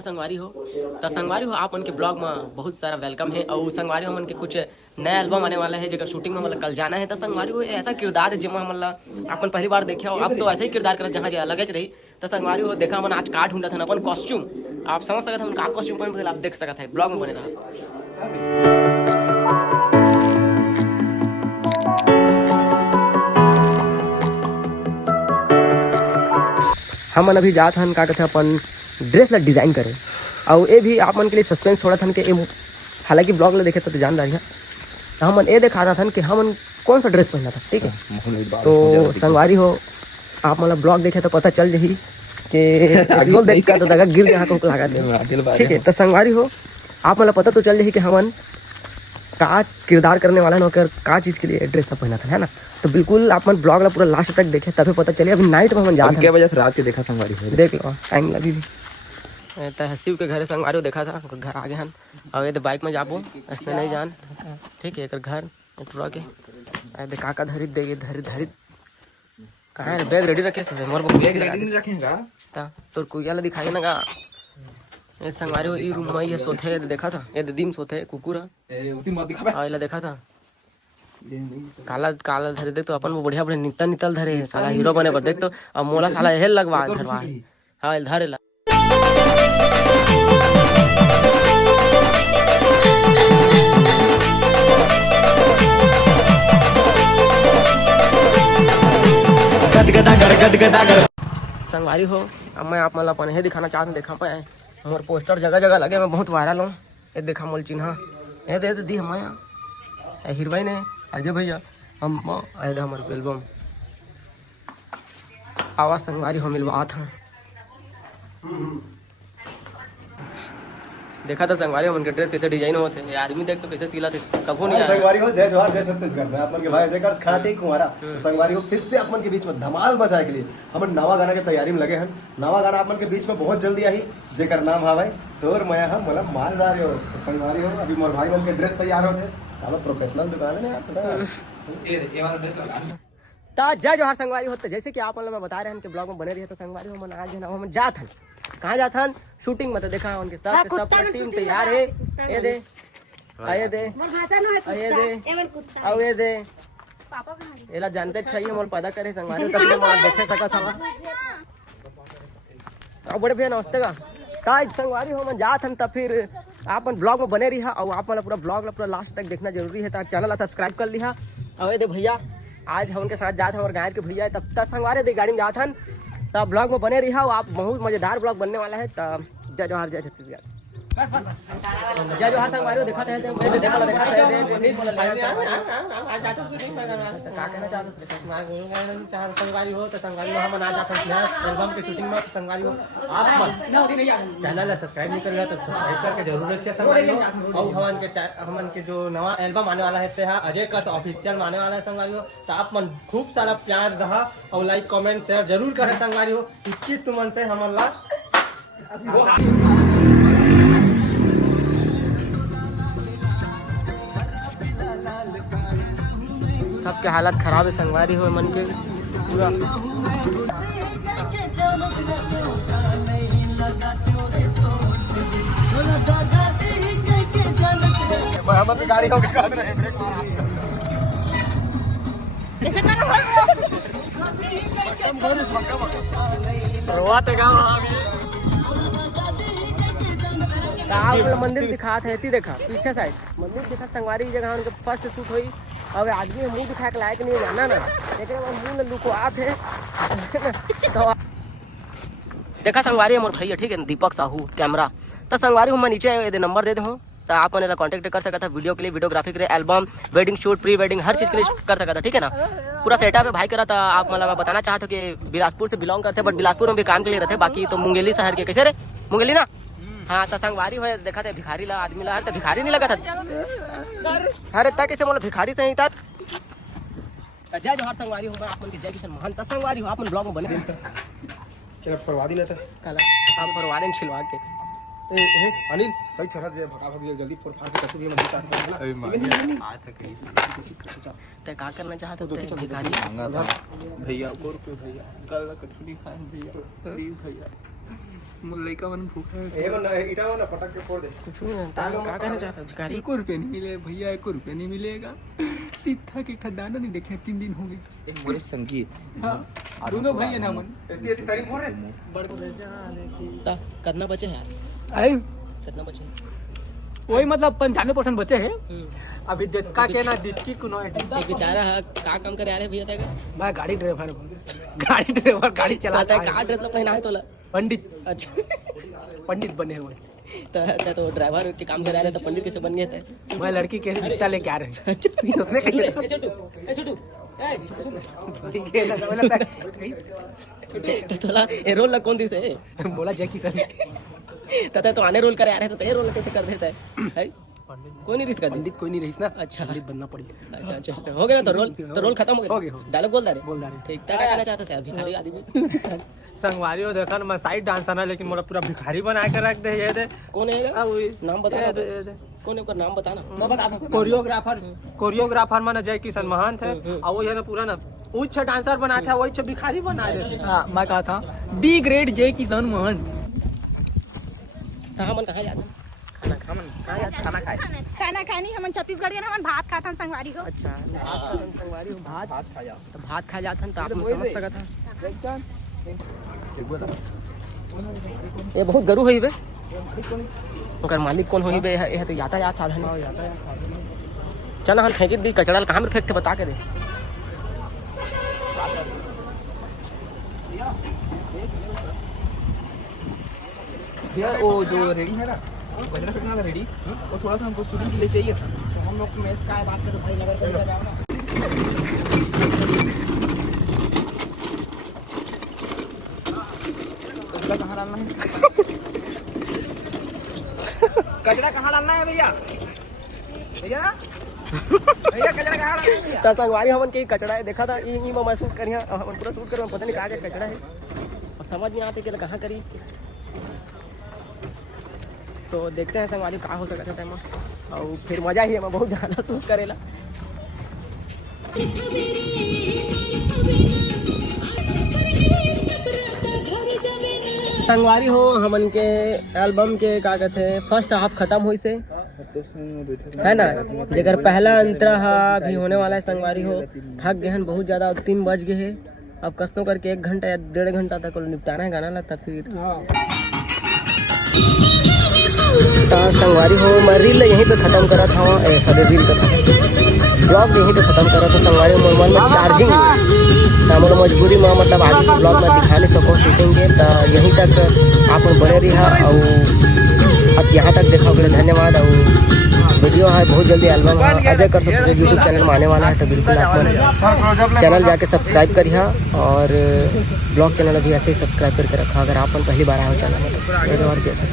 जोहार संगवारी हो। तो संगवारी हो आप उनके ब्लॉग में बहुत सारा वेलकम है और संगवारी हो मन के कुछ नया एल्बम आने वाला है जगह शूटिंग में मतलब कल जाना है। तो संगवारी हो ऐसा किरदार है जिसमें मतलब अपन पहली बार देखे हो, अब तो ऐसा ही किरदार कर जहाँ जहाँ लगे रही। तो संगवारी हो देखा मन आज काट ढूंढा था अपन कॉस्ट्यूम, आप समझ सकते हैं का कॉस्ट्यूम पहन आप देख सकते हैं ब्लॉग में बने रहा। हम अभी जात हन का कहते अपन ड्रेस ला डिजाइन करे और ये भी आप मन के लिए सस्पेंस छोड़ा था कि हालांकि ब्लॉग ला देखे तो जान रही है। तो हम ये दिखा था कि हम कौन सा ड्रेस पहना था, ठीक है। तो संगवारी हो आप मतलब ब्लॉग देखे तो पता चल जाही कि देख कर तो दगा गिर गया को लगा दे, ठीक है। तो संगवारी हो आप मतलब पता तो चल जाही कि हमन का किरदार करने वाला नौकर का चीज के लिए ड्रेस पहना था, है ना। तो बिल्कुल आप मन ब्लॉग ला पूरा लास्ट तक देखे तभी पता चले। अभी नाइट में हम जा क्या बजे रात के देखा संगवारी हो, देख लो टाइम लगी भी। तहसीब के घर संगवारी देखा था, घर आगे हन और ये बाइक में जाबो ऐसे नहीं जान, ठीक है। एक घर पूरा के काका धरी देगे धरी धरी कहाँ है बैग रेडी रखे मोर बैग रेडी रखेगा तोर कुइया ला दिखाई ना गा। ये संगवारी हो ई रूम में ये सोथे देखा था, ये दीम सोथे कुकुर है ला देखा था काला काला धरे देख तो अपन वो बढ़िया बढ़िया नितल नितल धरे है साला हीरो बने पर देख तो अब मोला साला हेल लगवा धरवा हाँ धरे ला। संगवारी हो अब मैं आप मतलब अपन दिखाना चाहता हूँ, देखा पाए मोर पोस्टर जगह जगह लगे मैं बहुत वायरल हूँ। ये देखा मोल चिन्हा ये दे दी हमारे हीरोइन है अजय भैया हम हमारे एल्बम आवाज संगवारी हो मिलवा था। देखा था संगवारी हो उनके ड्रेस कैसे डिजाइन होते हैं, आदमी देख तो कैसे सिला थे कबू नहीं। संगवारी हो जय जोहार जय छत्तीसगढ़ में अपन के भाई जयकर खाटी कुमारा। तो संगवारी हो फिर से अपन के बीच में धमाल मचाए के लिए हम नवा गाना के तैयारी में लगे हैं। नवा गाना अपन के बीच में बहुत जल्दी आई जेकर नाम है भाई तोर मैं हम मतलब मालदार हो। तो संगवारी हो अभी मोर भाई बन के ड्रेस तैयार होते हैं, प्रोफेशनल दुकान है ना। तो जय जोहार संगवारी हो। तो जैसे कि आप मैं बता रहे हैं कि ब्लॉग में बने रही है। तो संगवारी हो मन आज है ना हम जात हन कहाँ जात हन शूटिंग में। तो देखा उनके सब टीम तैयार है। ये दे ये दे ये दे और ये दे एला जानते चाहिए मोल पैदा करे संगवारी तक मोल देखे सका था और बड़े भैया नमस्ते का ताज संगवारी हो मन जात हन। तब फिर आप ब्लॉग में बने रही है और आप पूरा ब्लॉग पूरा लास्ट तक देखना जरूरी है। तो चैनल सब्सक्राइब कर लिया और ये दे भैया आज हम उनके साथ जाते हैं और गाँव के भैया तब तक संगवारी दे गाड़ी में जाते हैं। तब ब्लॉग में बने रहा हो आप, बहुत मजेदार ब्लॉग बनने वाला है। तब जय जोहार जय छत्तीसगढ़ जय जोहार संगवारी हो। देखा था संगवारी हो। तो संगवारी हो हम आ जाते हैं एल्बम की शूटिंग में। संगवारी हो आप चैनल सब्सक्राइब नहीं करेगा तो सब्सक्राइब करके जरूर रखिए संगवारी हो। और हमन के जो नवा एल्बम आने वाला है अजय कर ऑफिशियल आने वाला है संगवारी हो। तो आप मन खूब सारा प्यार दहा और लाइक कमेंट शेयर जरूर करें संगवारी हो। इक्की तुमन से हमला सबके हालत खराब है संगवारी हो मन के पूरा। गाड़ी मंदिर दिखा थे देखा पीछे साइड मंदिर दिखा संगवारी जगह उनके फर्स्ट शूट हुई। अब आदमी मुंह दिखाए के लायक नहीं जाना ना लेकिन मुंह लुको आते तो देखा संगवारी मोर भैया ठीक है दीपक साहू कैमरा। तो संगवारी मैं नीचे नंबर दे दूँ तो आप मेरा कांटेक्ट कर सकता था वीडियो के लिए, वीडियोग्राफी के लिए, album, wedding shoot, pre wedding हर चीज़ के लिए कर सकता था, ठीक है ना। पूरा सेटअप है भाई करा था। आप मतलब बताना चाहते हो कि बिलासपुर से बिलोंग करते बट बिलासपुर में भी काम के लिए रहते बाकी तो मुंगेली शहर के कैसे रे मुंगेली ना। हाँ तो संगवारी हो देखा था भिखारी ला आदमी ला तो भिखारी नहीं लगा था अरे तक कैसे मतलब भिखारी से ही था। जय जोहार संगवारी हो आप मन के जय किशन महान। तो संगवारी हो आप मन ब्लॉग में बने परवादी लेते कल आप परवादन छिलवा के अनिल कई छोरा जे भगा भग जल्दी फोर फाड़ के कटु ये मंदिर काट देला। अरे मां आ था कहीं ते का करना चाहते हो भिखारी भैया को रुपए भैया कल कचौड़ी खाएं भैया प्लीज भैया लड़का मन भूखा है। ए मन इटा मन पटक के फोड़ दे। कुछ नहीं ताल का कहना चाहता भिखारी। 1 रुपया नहीं मिले भैया, 1 रुपया नहीं मिलेगा। सीधा के दाना नहीं देखे 3 दिन हो गए। मोरे संगी हाँ दोनों भैया ना मन एती तारीख मोरे ता कितना बचे हैं यार? आए कितना बचे? वही मतलब 95% बचे हैं अभी। देखा के ना दिक्की कुनो एक बेचारा है का काम करे आ रहे भैया तेरे? मैं गाड़ी ड्राइवर गाड़ी चलाता है का ड्रेस पहना है तोला? पंडित अच्छा पंडित बने हुए। तो ड्राइवर के काम करे आ रहे तो पंडित कैसे बन गए थे? मैं लड़की के रिश्ता लेके आ रहे हैं। ए छोटू तो तोला ए रोल कौन दी से? बोला जैकी सर तते तो आने रोल करे आ रहे तो ये रोल कैसे कर देता है? कोई नहीं रिस्क पंडित कोई नहीं रहीस ना। अच्छा पंडित बनना पड़ी। अच्छा अच्छा हो गया ना तो रोल खत्म हो गया। डायलॉग बोल रहे बोल रहे ठीक। क्या कहना चाहता है भिखारी आदमी? संगवारी हो देखा ना मैं साइड डांसर है लेकिन मोरा पूरा भिखारी बना के रख दे। ये दे कौन है? नाम बता। कौन है उसका नाम बताना। मैं बता दूं। कोरियोग्राफर माने जय किशन महान थे और वो है ना पूरा ना उच्च डांसर बना था वही भिखारी बना दे। हाँ मैं कहा था डी ग्रेड जय किशन महान। कहाँ मन कहाँ जाता? खाना खाए। खाना खानी हम छत्तीसगढ़ के हम भात खाता संगवारी को। अच्छा संगवारी हो भात खा जाओ तो भात खा जाता तो आप समझ सकता था। ये बहुत गरु है बे। उनका मालिक कौन होई बे? यह तो यातायात साधन है। चल हम फेंक दी कचड़ा कहाँ में फेंकते बता के दे। भैया वो जो रेडी है ना कचरा फेंकने वाला रेडी, वो थोड़ा सा हमको शूटिंग के लिए चाहिए था। तो हम लोग में इसका बात करो भाई नगर पर जाओ ना। कचरा कहाँ डालना है? कचरा कहाँ डालना है भैया? भैया भैया कचरा कहाँ डालना है भैया? तो संगवारी हमन के कचड़ा है देखा था ई मैं शूट करिया हम पूरा शूट कर पता नहीं कहाँ का कचड़ा है और समझ नहीं आते कि कहाँ करी। तो देखते हैं संगवारी कहाँ हो सकता है टाइम और फिर मजा ही है। मैं बहुत ज़्यादा शूट करेला। संगवारी हो हमन के एल्बम के का कहते हैं फर्स्ट हाफ खत्म हुई से है ना। जेकर पहला अंतरा भी होने वाला है। संगवारी हो थक गए हैं बहुत ज़्यादा 3 बज गए हैं। अब कसनों करके 1 घंटा या 1.5 घंटा तक निपटाना है गाना लगता फिर संगवारी हो। मैं रील यहीं पे ख़त्म करा था। सॉरी रील का ब्लॉग यहीं पे ख़त्म करा था। संगवारी मोबाइल में चार्जिंग हमारे मजबूरी में मतलब आज ब्लॉग में दिखा नहीं सको शूटिंग के तो यहीं तक आप बने रहा और अब यहाँ तक देखा के लिए धन्यवाद। और वीडियो है बहुत जल्दी एल्बम है अजय कर सकते यूट्यूब चैनल में आने वाला है तो बिल्कुल आप चैनल जाके सब्सक्राइब करिए और ब्लॉग चैनल अभी ऐसे ही सब्सक्राइब करके रखा। अगर आप पहली बार आए हो चैनल में तो और जैसा